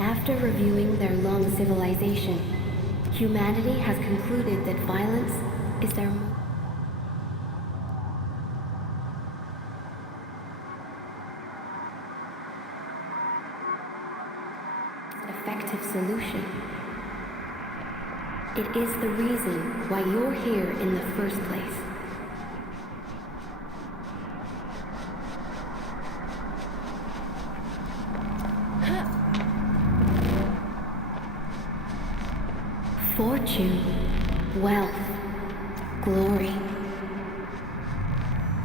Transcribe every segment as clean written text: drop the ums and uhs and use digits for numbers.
After reviewing their long civilization, humanity has concluded that violence is their most effective solution. It is the reason why you're here in the first place. Fortune, wealth, glory.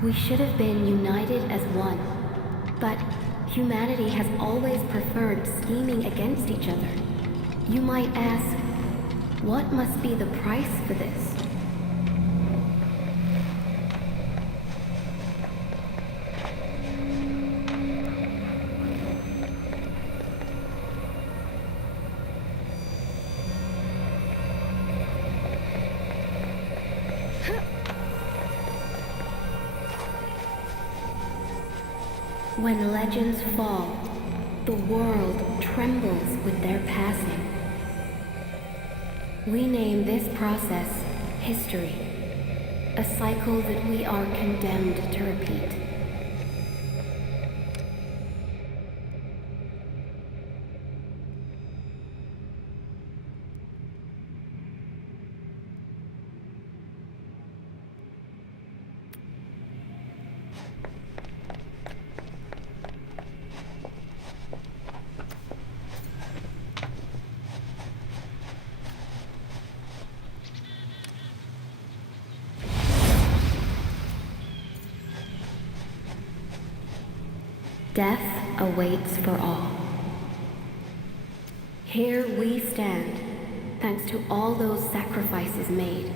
We should have been united as one, but humanity has always preferred scheming against each other. You might ask, what must be the price for this? When legends fall, the world trembles with their passing. We name this process history, a cycle that we are condemned to repeat. Death awaits for all. Here we stand, thanks to all those sacrifices made.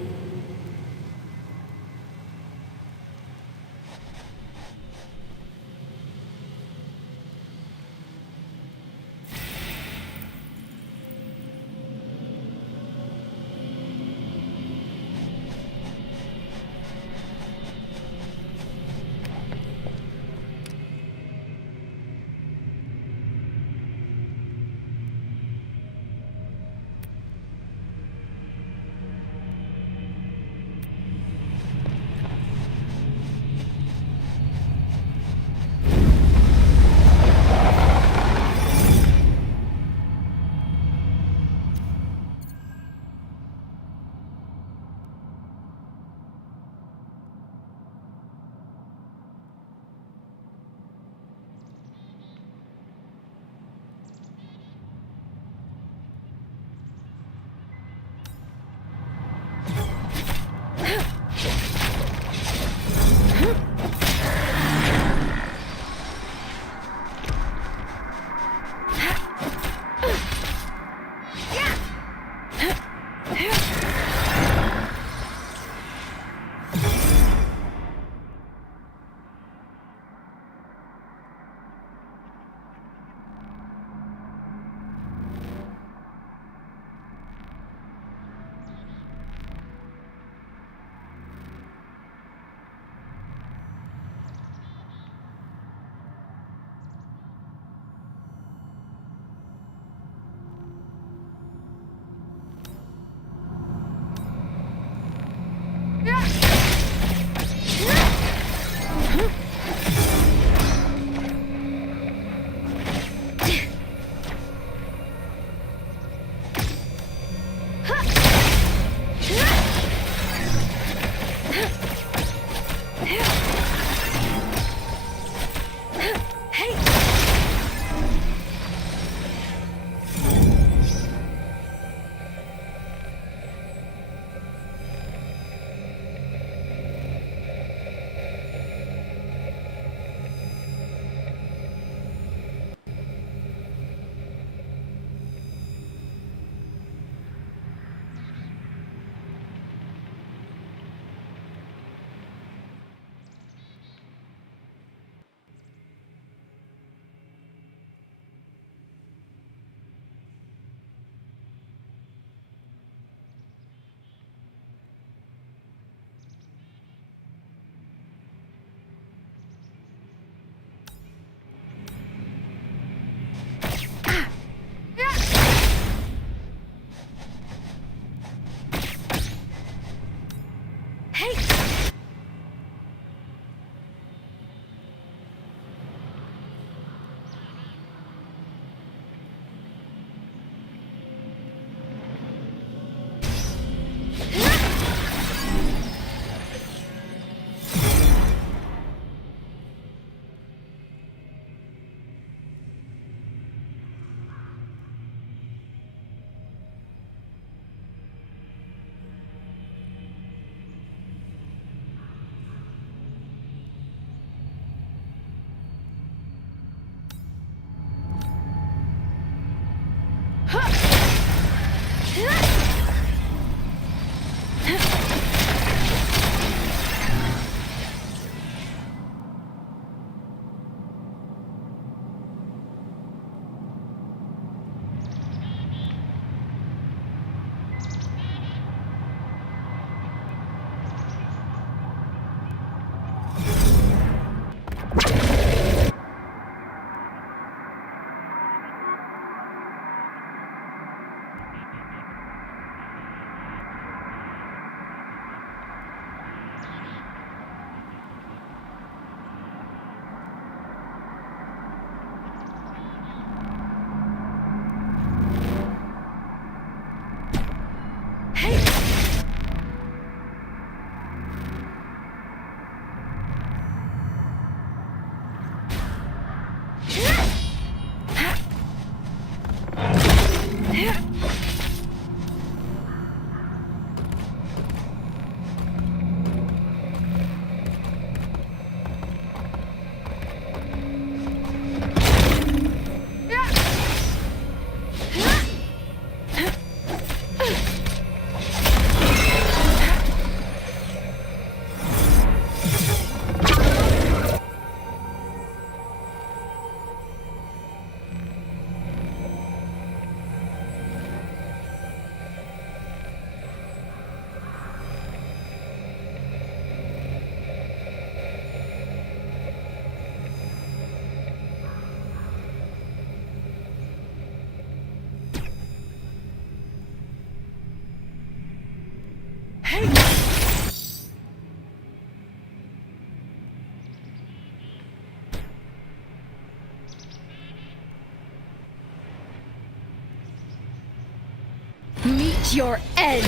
meet your end!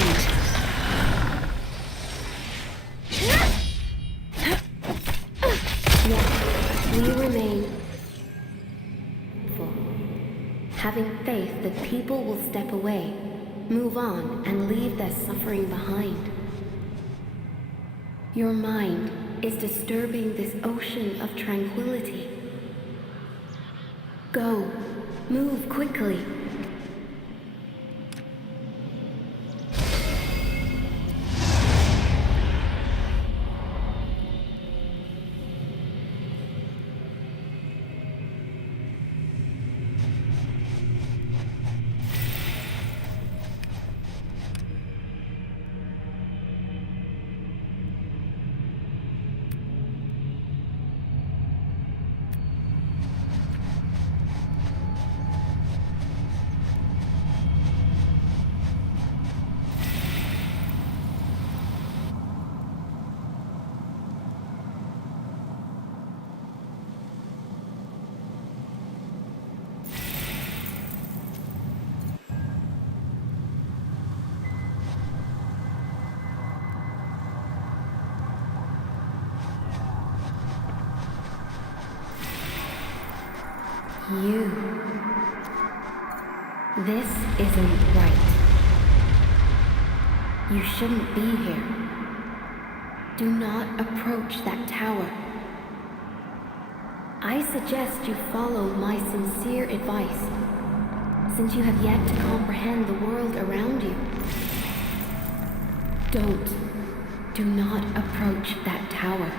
Yet, we remain full, having faith that people will step away, move on, and leave their suffering behind. Your mind is disturbing this ocean of tranquility. Go, move quickly. You. This isn't right. You shouldn't be here. Do not approach that tower. I suggest you follow my sincere advice, since you have yet to comprehend the world around you. Do not approach that tower.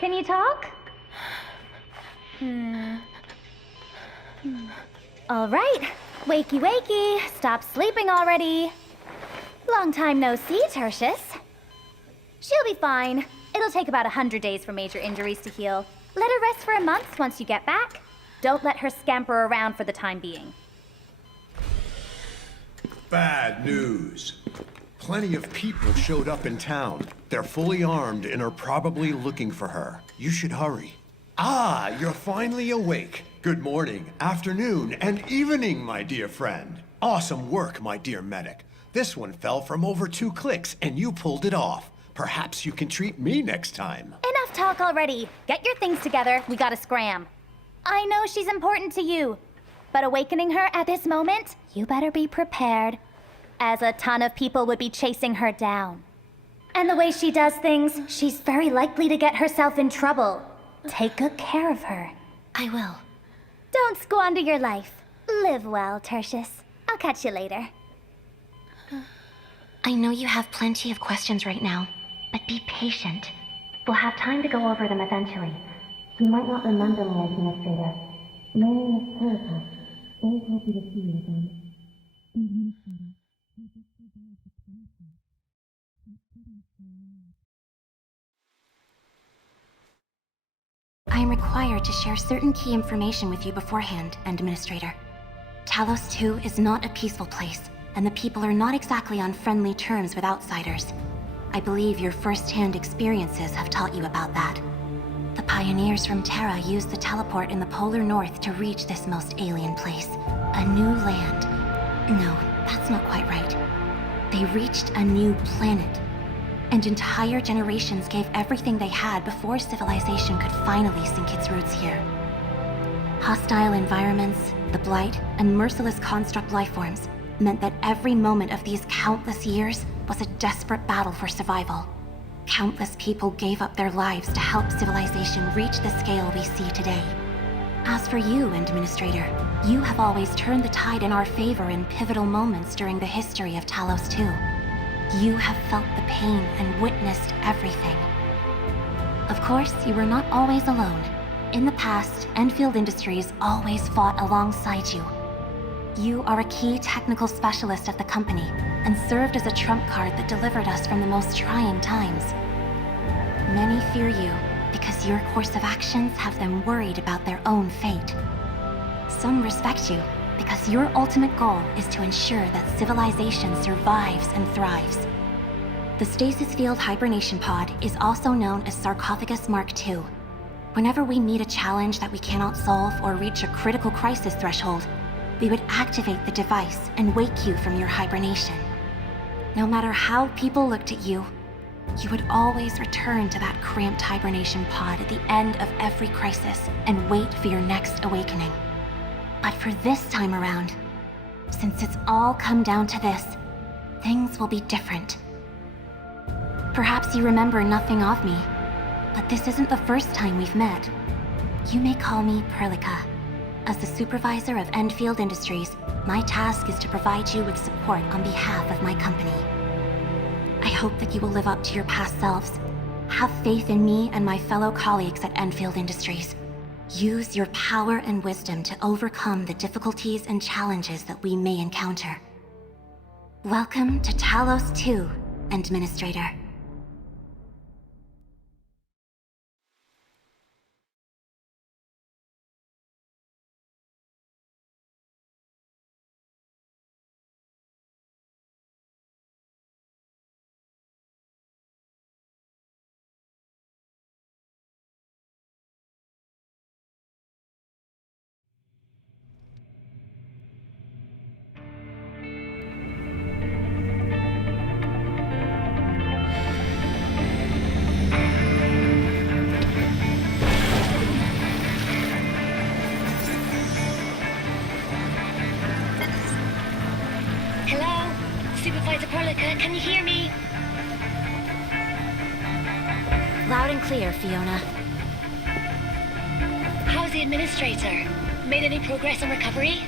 Can you talk? All right. Wakey, wakey. Stop sleeping already. Long time no see, Tertius. She'll be fine. It'll take about 100 days for major injuries to heal. Let her rest for a month once you get back. Don't let her scamper around for the time being. Bad news. Plenty of people showed up in town. They're fully armed and are probably looking for her. You should hurry. Ah, you're finally awake. Good morning, afternoon, and evening, my dear friend. Awesome work, my dear medic. This one fell from over 2 clicks, and you pulled it off. Perhaps you can treat me next time. Enough talk already. Get your things together. We gotta scram. I know she's important to you, but awakening her at this moment, you better be prepared, as a ton of people would be chasing her down. And the way she does things, she's very likely to get herself in trouble. Take good care of her. I will. Don't squander your life. Live well, Tertius. I'll catch you later. I know you have plenty of questions right now, but be patient. We'll have time to go over them eventually. You might not remember me, Endministrator. My name is Pronto. Very happy to see you again. Endministrator. I am required to share certain key information with you beforehand, Endministrator. Talos-II is not a peaceful place, and the people are not exactly on friendly terms with outsiders. I believe your first-hand experiences have taught you about that. The pioneers from Terra used the teleport in the polar north to reach this most alien place. A new land. No, that's not quite right. They reached a new planet. and entire generations gave everything they had before civilization could finally sink its roots here. Hostile environments, the blight, and merciless construct lifeforms meant that every moment of these countless years was a desperate battle for survival. Countless people gave up their lives to help civilization reach the scale we see today. As for you, Endministrator, you have always turned the tide in our favor in pivotal moments during the history of Talos-II. You have felt the pain and witnessed everything. Of course, you were not always alone. In the past, Endfield Industries always fought alongside you. You are a key technical specialist of the company, and served as a trump card that delivered us from the most trying times. Many fear you, because your course of actions have them worried about their own fate. Some respect you, because your ultimate goal is to ensure that civilization survives and thrives. The Stasis Field Hibernation Pod is also known as Sarcophagus Mark II. Whenever we meet a challenge that we cannot solve or reach a critical crisis threshold, we would activate the device and wake you from your hibernation. No matter how people looked at you, you would always return to that cramped hibernation pod at the end of every crisis and wait for your next awakening. But for this time around, since it's all come down to this, things will be different. Perhaps you remember nothing of me, but this isn't the first time we've met. You may call me Perlica. As the supervisor of Endfield Industries, my task is to provide you with support on behalf of my company. I hope that you will live up to your past selves. Have faith in me and my fellow colleagues at Endfield Industries. Use your power and wisdom to overcome the difficulties and challenges that we may encounter. Welcome to Talos-II, Endministrator. Can you hear me? Loud and clear, Fiona. How's the Administrator? Made any progress on recovery?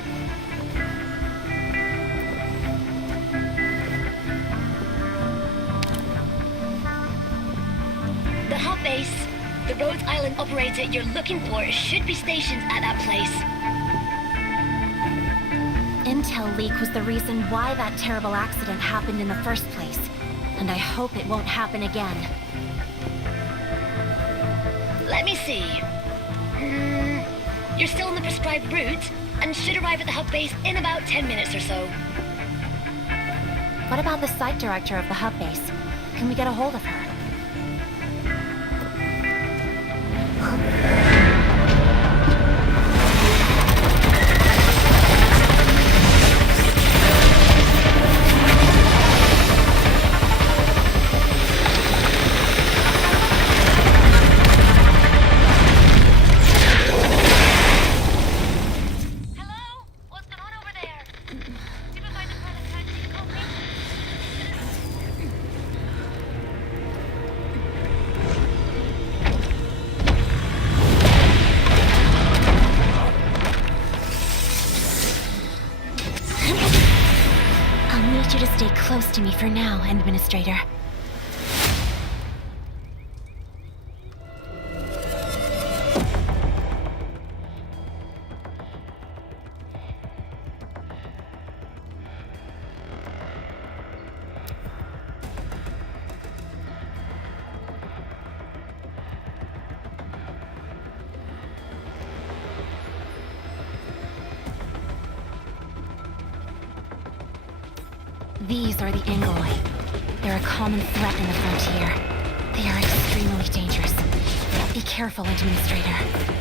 The hub base, the Rhodes Island operator you're looking for should be stationed at that place. Intel leak was the reason why that terrible accident happened in the first place, and I hope it won't happen again. Let me see. You're still on the prescribed route, and should arrive at the hub base in about 10 minutes or so. What about the site director of the hub base? Can we get a hold of her? Close to me for now, Endministrator. These are the Angoi. They're a common threat in the frontier. They are extremely dangerous. Be careful, Endministrator.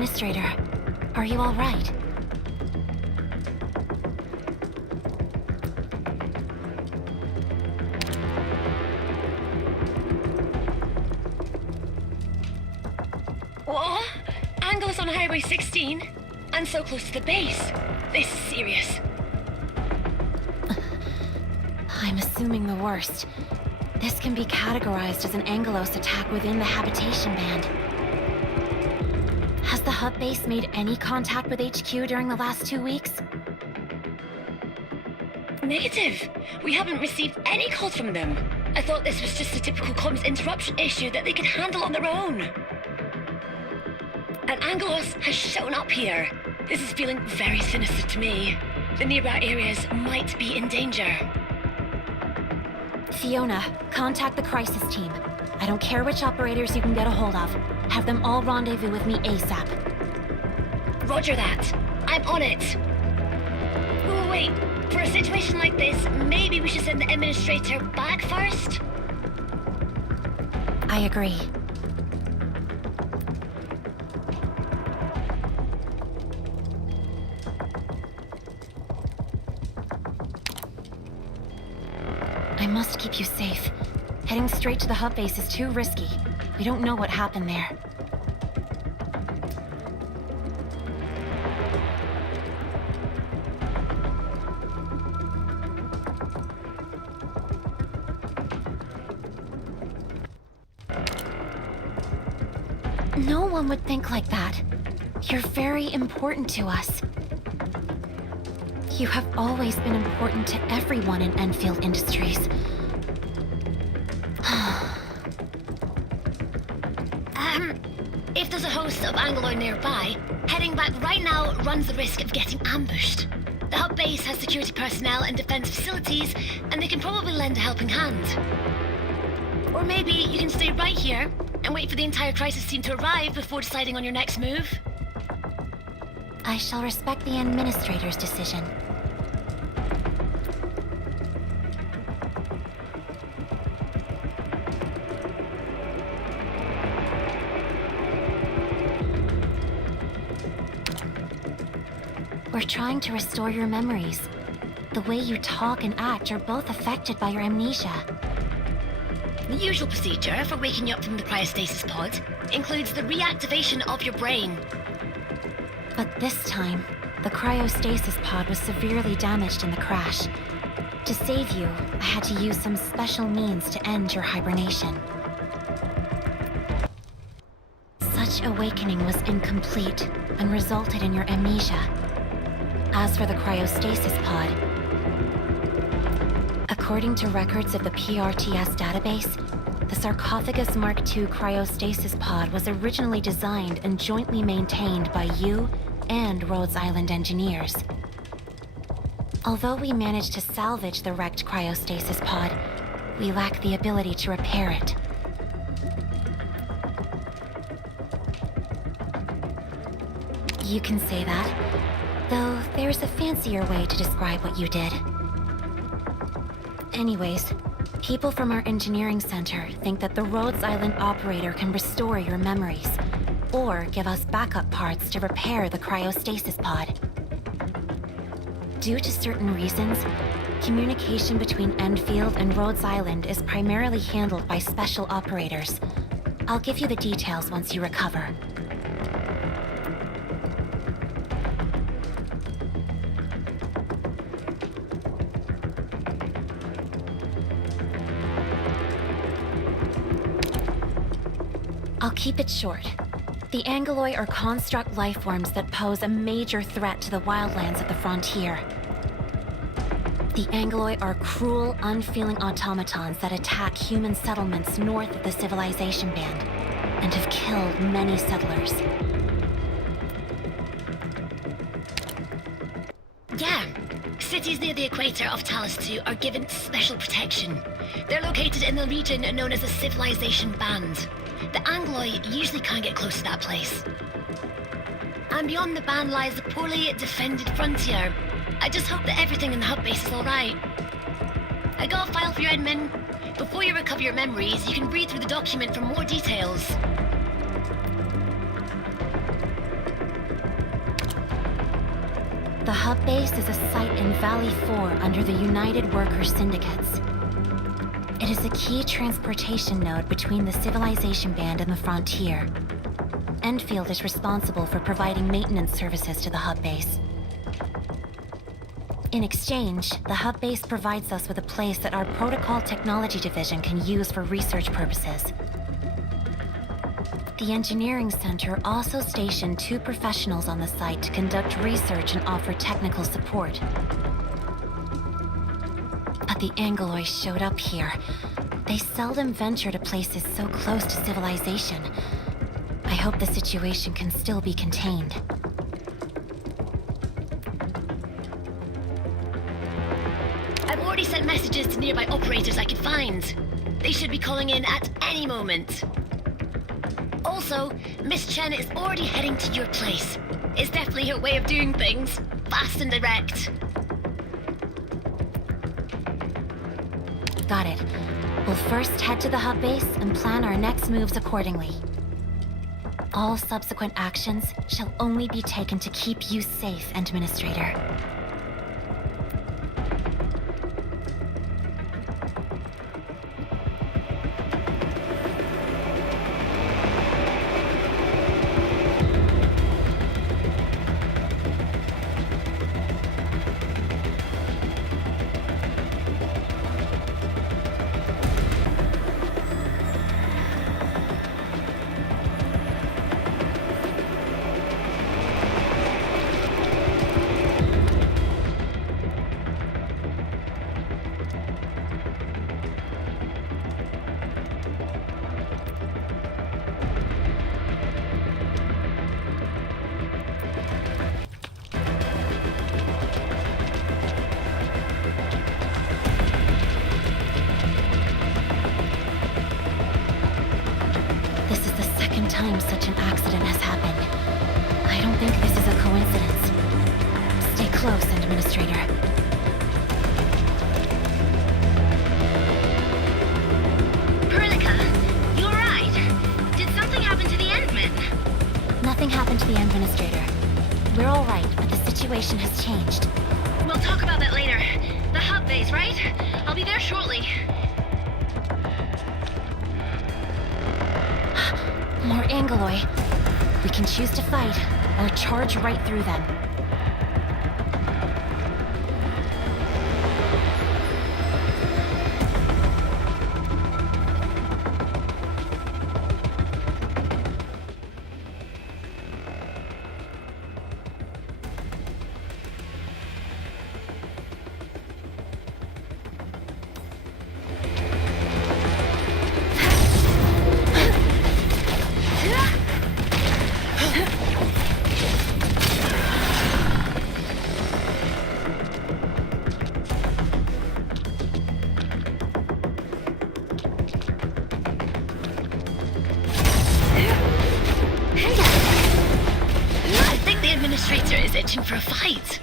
Endministrator, are you all right? What? Angle's on Highway 16? And so close to the base. This is serious. I'm assuming the worst. This can be categorized as an Angelos attack within the habitation band. Has the hub base made any contact with HQ during the last 2 weeks? Negative. We haven't received any calls from them. I thought this was just a typical comms interruption issue that they could handle on their own. And Angelos has shown up here. This is feeling very sinister to me. The nearby areas might be in danger. Fiona, contact the crisis team. I don't care which operators you can get a hold of. Have them all rendezvous with me ASAP. Roger that. I'm on it. Wait, for a situation like this, maybe we should send the Administrator back first? I agree. I must keep you safe. Heading straight to the hub base is too risky. We don't know what happened there. No one would think like that. You're very important to us. You have always been important to everyone in Endfield Industries. If there's a host of Angloid nearby, heading back right now runs the risk of getting ambushed. The hub base has security personnel and defense facilities, and they can probably lend a helping hand. Or maybe you can stay right here and wait for the entire crisis team to arrive before deciding on your next move. I shall respect the Administrator's decision. We're trying to restore your memories. The way you talk and act are both affected by your amnesia. The usual procedure for waking you up from the cryostasis pod includes the reactivation of your brain. But this time, the cryostasis pod was severely damaged in the crash. To save you, I had to use some special means to end your hibernation. Such awakening was incomplete and resulted in your amnesia. As for the cryostasis pod, according to records of the PRTS database, the Sarcophagus Mark II cryostasis pod was originally designed and jointly maintained by you and Rhodes Island engineers. Although we managed to salvage the wrecked cryostasis pod, we lack the ability to repair it. You can say that, though there's a fancier way to describe what you did. Anyways, people from our engineering center think that the Rhodes Island operator can restore your memories, or give us backup parts to repair the cryostasis pod. Due to certain reasons, communication between Endfield and Rhodes Island is primarily handled by special operators. I'll give you the details once you recover. I'll keep it short. The Angeloi are construct lifeforms that pose a major threat to the wildlands at the frontier. The Angeloi are cruel, unfeeling automatons that attack human settlements north of the civilization band, and have killed many settlers. Yeah. Cities near the equator of Talos-II are given special protection. They're located in the region known as the Civilization Band. The Angloi usually can't get close to that place. And beyond the band lies the poorly defended frontier. I just hope that everything in the hub base is alright. I got a file for your admin. Before you recover your memories, you can read through the document for more details. The hub base is a site in Valley 4 under the United Workers Syndicates. It is a key transportation node between the Civilization Band and the Frontier. Endfield is responsible for providing maintenance services to the hub base. In exchange, the hub base provides us with a place that our Protocol Technology Division can use for research purposes. The Engineering Center also stationed 2 professionals on the site to conduct research and offer technical support. But the Anglois showed up here. They seldom venture to places so close to civilization. I hope the situation can still be contained. I've already sent messages to nearby operators I could find. They should be calling in at any moment. Also, Miss Chen is already heading to your place. It's definitely her way of doing things. Fast and direct. Got it. We'll first head to the hub base and plan our next moves accordingly. All subsequent actions shall only be taken to keep you safe, Endministrator. Time such an accident has happened. I don't think this is a coincidence. Stay close, Endministrator. Perlica, you alright? Did something happen to the Endmen? Nothing happened to the Endministrator. We're all right, but the situation has changed. We'll talk about that later. The hub base, right? I'll be there shortly. More Angoloi. We can choose to fight, or charge right through them. Administrator is itching for a fight.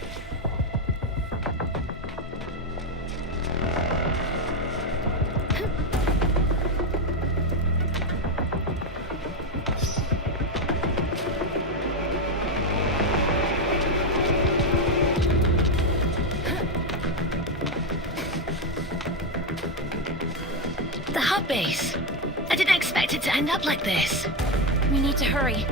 The hub base. I didn't expect it to end up like this. We need to hurry.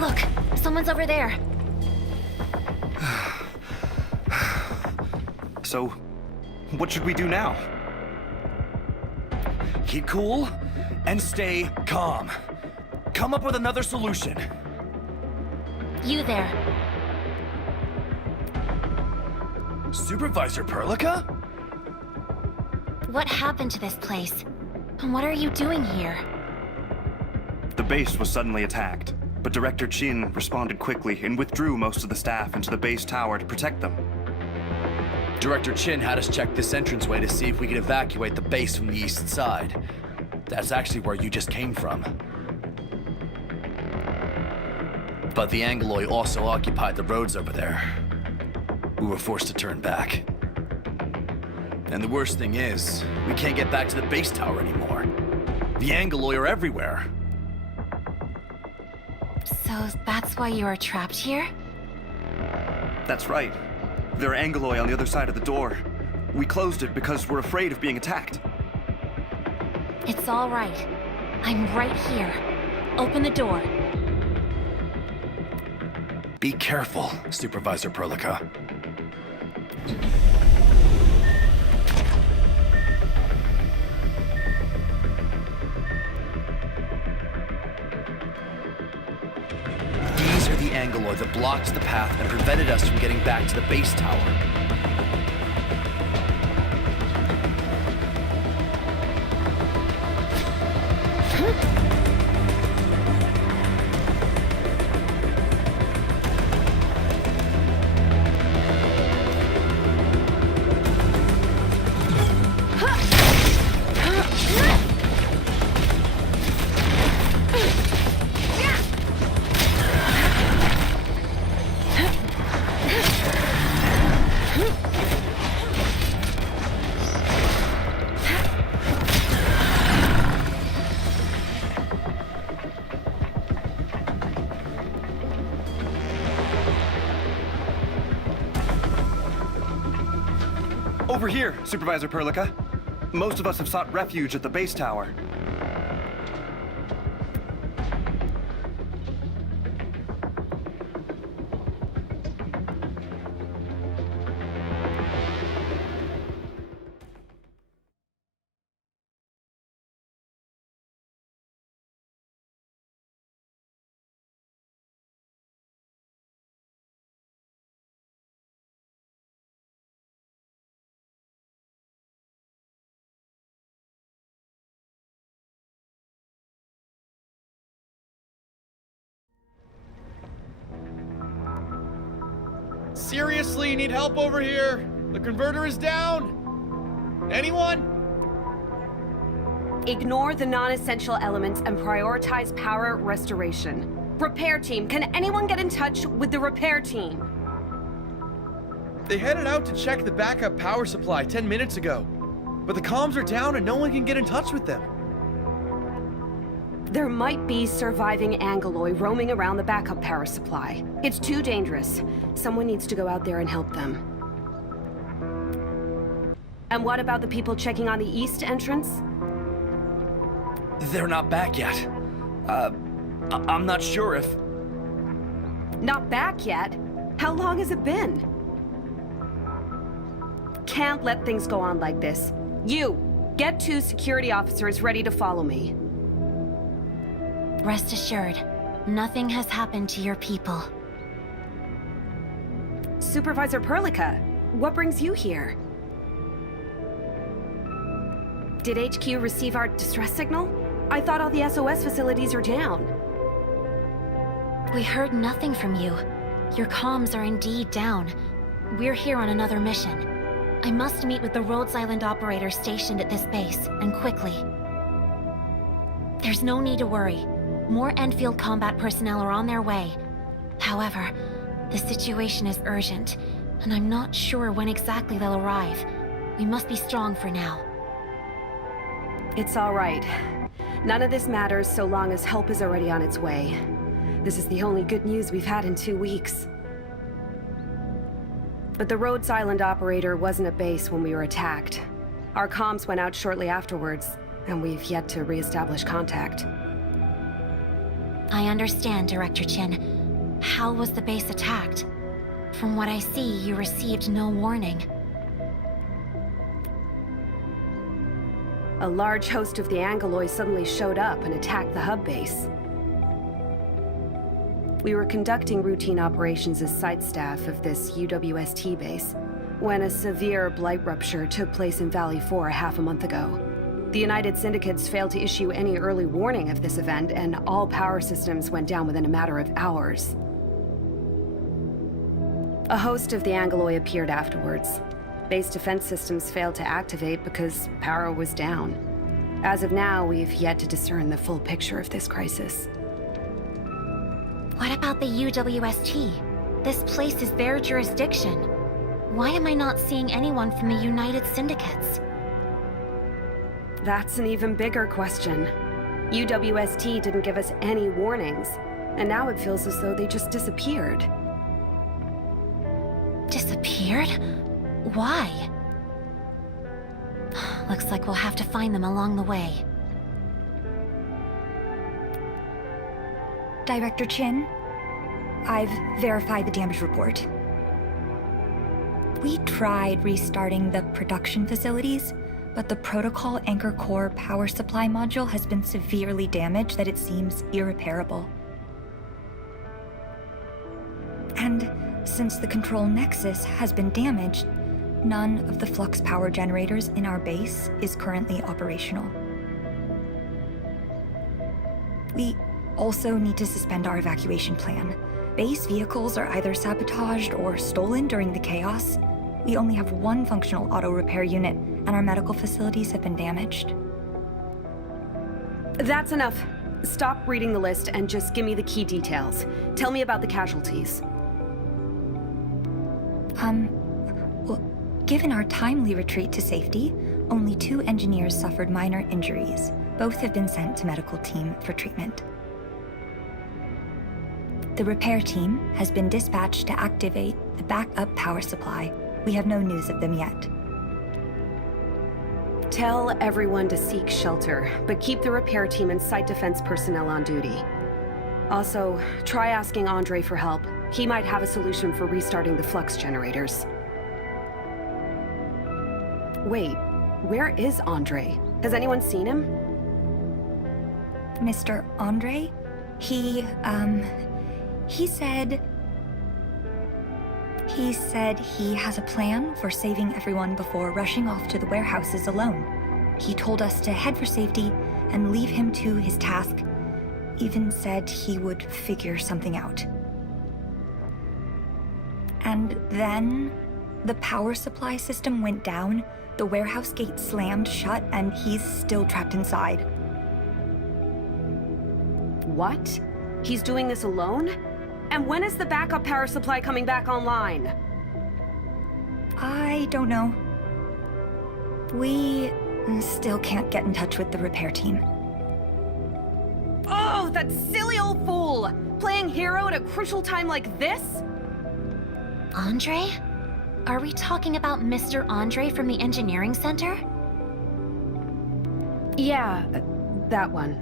Look, someone's over there. So, what should we do now? Keep cool and stay calm. Come up with another solution. You there. Supervisor Perlica? What happened to this place? And what are you doing here? The base was suddenly attacked, but Director Chin responded quickly and withdrew most of the staff into the base tower to protect them. Director Chin had us check this entranceway to see if we could evacuate the base from the east side. That's actually where you just came from. But the Angloy also occupied the roads over there. We were forced to turn back. And the worst thing is, we can't get back to the base tower anymore. The Angloy are everywhere. So that's why you are trapped here? That's right. There are Angloy on the other side of the door. We closed it because we're afraid of being attacked. It's all right. I'm right here. Open the door. Be careful, Supervisor Perlica. These are the Angloy that blocked the path and prevented us from getting back to the base tower. Over here, Supervisor Perlica. Most of us have sought refuge at the base tower. Seriously, need help over here? The converter is down. Anyone? Ignore the non-essential elements and prioritize power restoration. Repair team, can anyone get in touch with the repair team? They headed out to check the backup power supply 10 minutes ago. But the comms are down and no one can get in touch with them. There might be surviving Angloy roaming around the backup power supply. It's too dangerous. Someone needs to go out there and help them. And what about the people checking on the east entrance? They're not back yet. I'm not sure if... Not back yet? How long has it been? Can't let things go on like this. You, get 2 security officers ready to follow me. Rest assured, nothing has happened to your people. Supervisor Perlica, what brings you here? Did HQ receive our distress signal? I thought all the SOS facilities are down. We heard nothing from you. Your comms are indeed down. We're here on another mission. I must meet with the Rhodes Island operator stationed at this base, and quickly. There's no need to worry. More Endfield combat personnel are on their way. However, the situation is urgent, and I'm not sure when exactly they'll arrive. We must be strong for now. It's all right. None of this matters so long as help is already on its way. This is the only good news we've had in 2 weeks. But the Rhodes Island operator wasn't at base when we were attacked. Our comms went out shortly afterwards, and we've yet to re-establish contact. I understand, Director Chin. How was the base attacked? From what I see, you received no warning. A large host of the Angloy suddenly showed up and attacked the hub base. We were conducting routine operations as site staff of this UWST base when a severe blight rupture took place in Valley 4 half a month ago. The United Syndicates failed to issue any early warning of this event, and all power systems went down within a matter of hours. A host of the Angoloi appeared afterwards. Base defense systems failed to activate because power was down. As of now, we've yet to discern the full picture of this crisis. What about the UWST? This place is their jurisdiction. Why am I not seeing anyone from the United Syndicates? That's an even bigger question. UWST didn't give us any warnings, and now it feels as though they just disappeared. Disappeared? Why? Looks like we'll have to find them along the way. Director Chin, I've verified the damage report. We tried restarting the production facilities, but the Protocol Anchor Core power supply module has been severely damaged that it seems irreparable. And since the control nexus has been damaged, none of the flux power generators in our base is currently operational. We also need to suspend our evacuation plan. Base vehicles are either sabotaged or stolen during the chaos. We only have one functional auto repair unit, and our medical facilities have been damaged. That's enough. Stop reading the list and just give me the key details. Tell me about the casualties. Well, given our timely retreat to safety, only 2 engineers suffered minor injuries. Both have been sent to medical team for treatment. The repair team has been dispatched to activate the backup power supply. We have no news of them yet. Tell everyone to seek shelter, but keep the repair team and site defense personnel on duty. Also, try asking Andre for help. He might have a solution for restarting the flux generators. Wait, where is Andre? Has anyone seen him? Mr. Andre? He said he has a plan for saving everyone before rushing off to the warehouses alone. He told us to head for safety and leave him to his task. Even said he would figure something out. And then the power supply system went down, the warehouse gate slammed shut, and he's still trapped inside. What? He's doing this alone? And when is the backup power supply coming back online? I don't know. We still can't get in touch with the repair team. Oh, that silly old fool! Playing hero at a crucial time like this? Andre? Are we talking about Mr. Andre from the engineering center? Yeah, that one.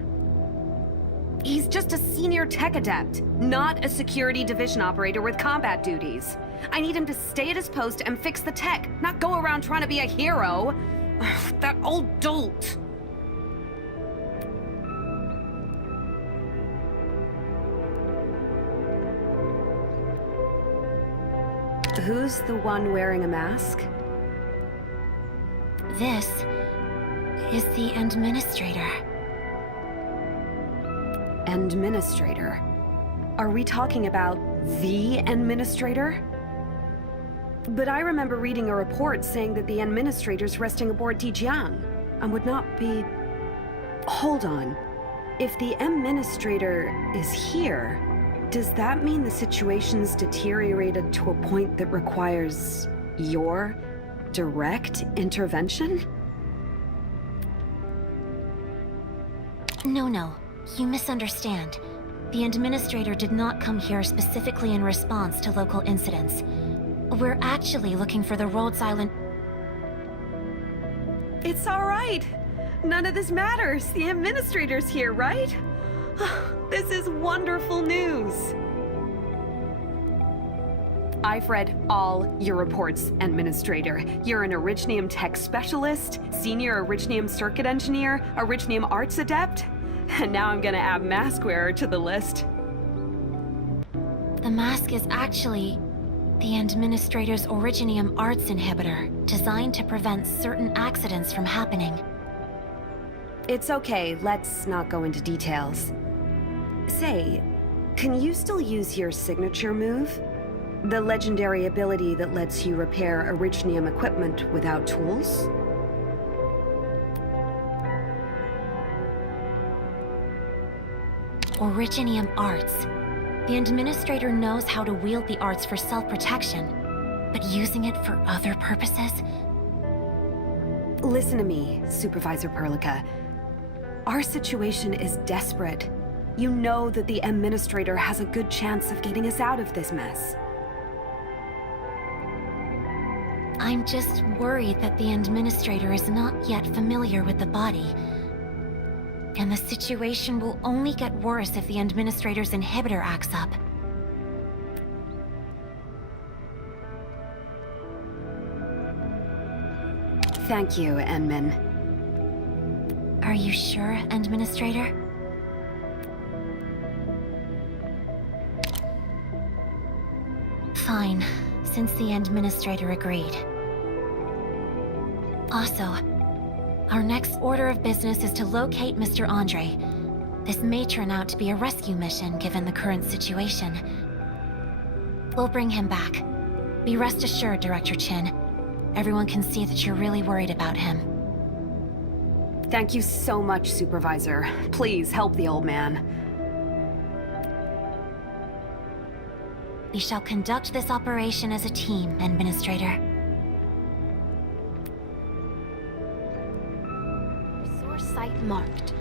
He's just a senior tech adept, not a security division operator with combat duties. I need him to stay at his post and fix the tech, not go around trying to be a hero. Ugh, that old dolt. Who's the one wearing a mask? This is the Endministrator. Endministrator? Are we talking about the Endministrator? But I remember reading a report saying that the Endministrator's resting aboard Dijiang and would not be... Hold on. If the Endministrator is here, does that mean the situation's deteriorated to a point that requires your direct intervention? No. You misunderstand. The Endministrator did not come here specifically in response to local incidents. We're actually looking for the Rhodes Island... It's all right. None of this matters. The Administrator's here, right? This is wonderful news. I've read all your reports, Administrator. You're an Originium tech specialist, senior Originium circuit engineer, Originium arts adept, and now I'm gonna add mask wearer to the list. The mask is actually the Endministrator's Originium arts inhibitor, designed to prevent certain accidents from happening. It's okay, let's not go into details. Say, can you still use your signature move? The legendary ability that lets you repair Originium equipment without tools? Originium arts. The Endministrator knows how to wield the arts for self-protection, but using it for other purposes? Listen to me, Supervisor Perlica. Our situation is desperate. You know that the Endministrator has a good chance of getting us out of this mess. I'm just worried that the Endministrator is not yet familiar with the body. And the situation will only get worse if the Endministrator's inhibitor acts up. Thank you, Endmin. Are you sure, Endministrator? Fine, since the Endministrator agreed. Also, our next order of business is to locate Mr. Andre. This may turn out to be a rescue mission given the current situation. We'll bring him back. Be rest assured, Director Chin. Everyone can see that you're really worried about him. Thank you so much, Supervisor. Please help the old man. We shall conduct this operation as a team, Administrator. Source site marked.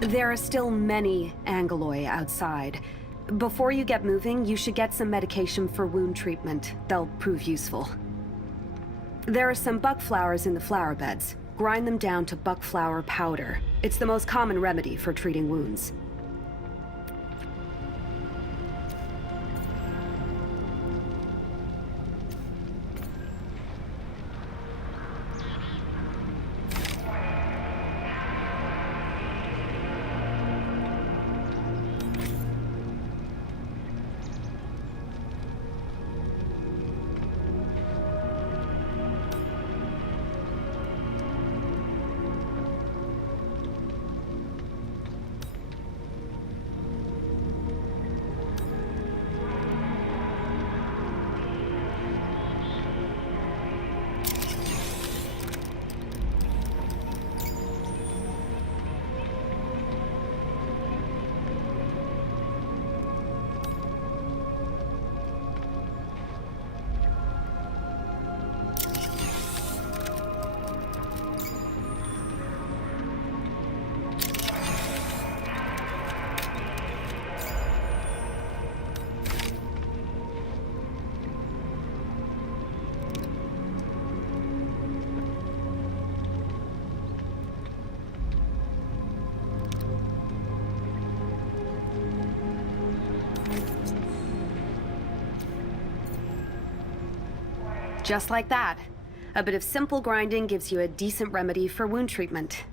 There are still many Angoloi outside. Before you get moving, you should get some medication for wound treatment. They'll prove useful. There are some buck flowers in the flower beds. Grind them down to buck flower powder. It's the most common remedy for treating wounds. Just like that. A bit of simple grinding gives you a decent remedy for wound treatment.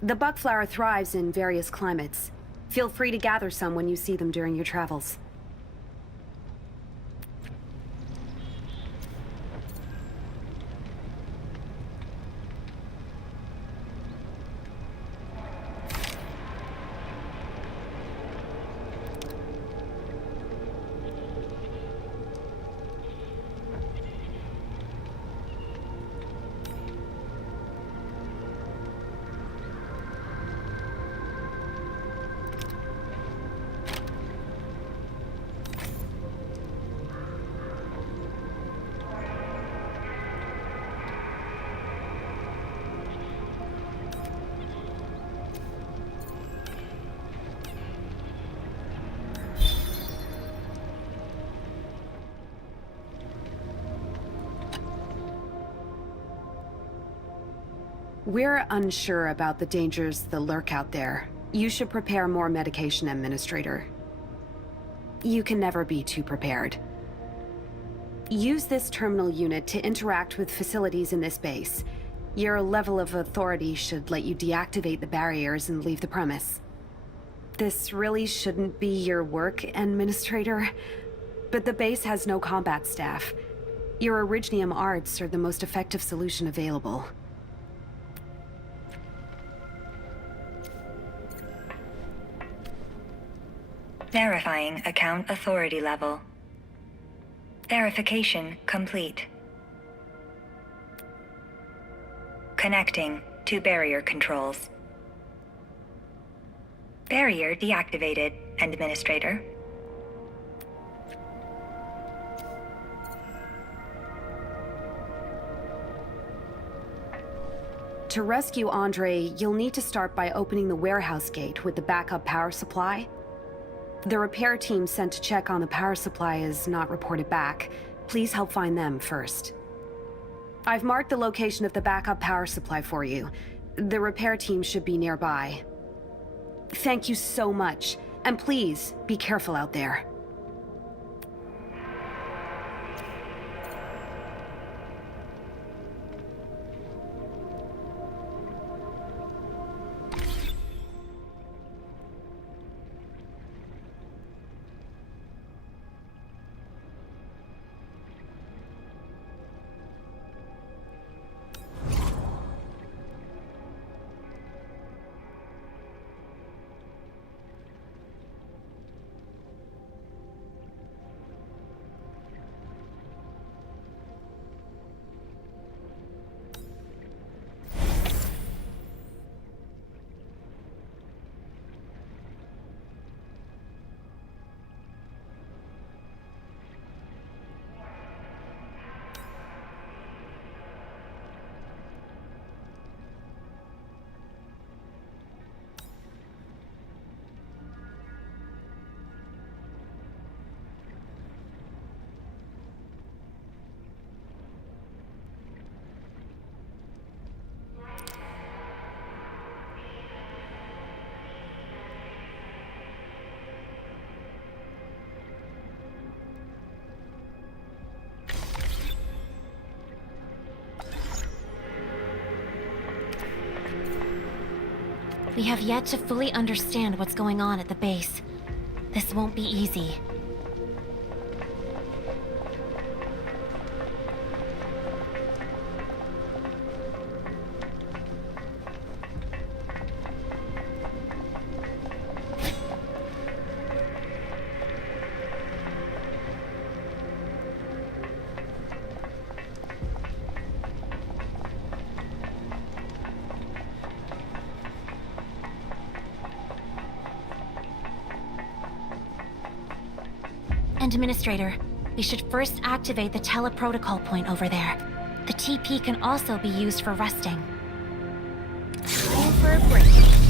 The bug flower thrives in various climates. Feel free to gather some when you see them during your travels. We're unsure about the dangers that lurk out there. You should prepare more medication, Administrator. You can never be too prepared. Use this terminal unit to interact with facilities in this base. Your level of authority should let you deactivate the barriers and leave the premise. This really shouldn't be your work, Administrator, but the base has no combat staff. Your Originium arts are the most effective solution available. Verifying account authority level. Verification complete. Connecting to barrier controls. Barrier deactivated, Endministrator. To rescue Andre, you'll need to start by opening the warehouse gate with the backup power supply. The repair team sent to check on the power supply is not reported back. Please help find them first. I've marked the location of the backup power supply for you. The repair team should be nearby. Thank you so much, and please, be careful out there. We have yet to fully understand what's going on at the base. This won't be easy. Administrator, we should first activate the teleprotocol point over there. The TP can also be used for resting. Time for a break.